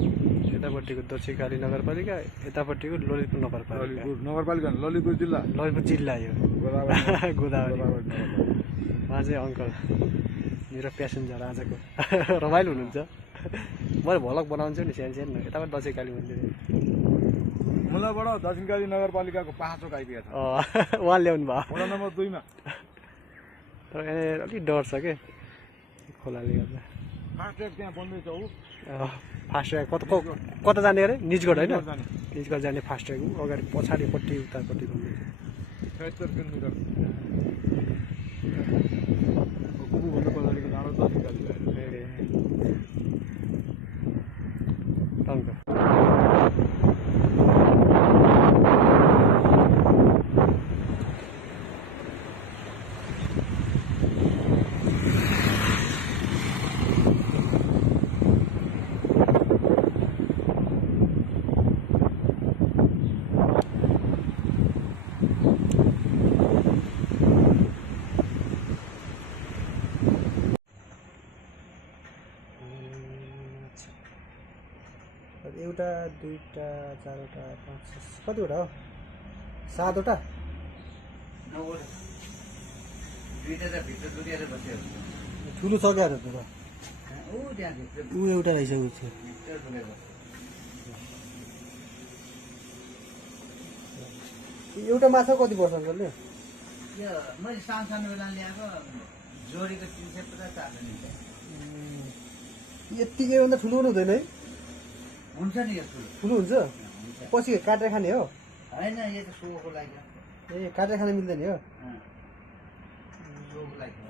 यतापट्टिको दक्षिणकाली नगरपालिका, यतापट्टिको ललितपुर नगरपालिका। ललितपुर जिल्ला ललितपुर जिल्ला यो गोदावरी गोदावरी। उहाँ चाहिँ अङ्कल मेरो प्यासेन्जर आजको। रमाइलो हुनुहुन्छ। मैले भ्लग बनाउँछु नि सानो सानो। यताबाट दक्षिणकाली मन्दिर मुलाबाट दक्षिणकाली नगरपालिकाको पाँचौँ आइपुगेको छ। उहाँ ल्याउनु भयो। वडा नम्बर 2 मा। तर अलिक डर छ के खोलाले गर्दा। फास्ट ट्र्याक त्यहाँ बन्दैछ ऊ। फास्ट ट्र्याक कता जाने अरे? निजगढ होइन? निजगढ जाने फास्ट ट्र्याक अगाडि पछाडिपट्टि उतापट्टि बन्दैछ। 76 किलोमिटर। कुबुभन्दा पछाडिको डाँडो दक्षिणकाली। टङ्क एउटा दुईटा चारवटा पाँच कतिवटा हो? 7वटा? ठुलो छ क्या त ऊ एउटा रहेछ। एउटा माछा कति पर्छ अङ्कलले? मैले सानो सानो बेला ल्याएको जोडीको 350 यत्तिकै भन्दा ठुलो पनि हुँदैन है? हुन्छ नि यो ठुलो हुन्छ? पछि काटेर खाने हो? होइन यो त सोको लागि ए काटेर खान मिल्दैन हो? सोको लागि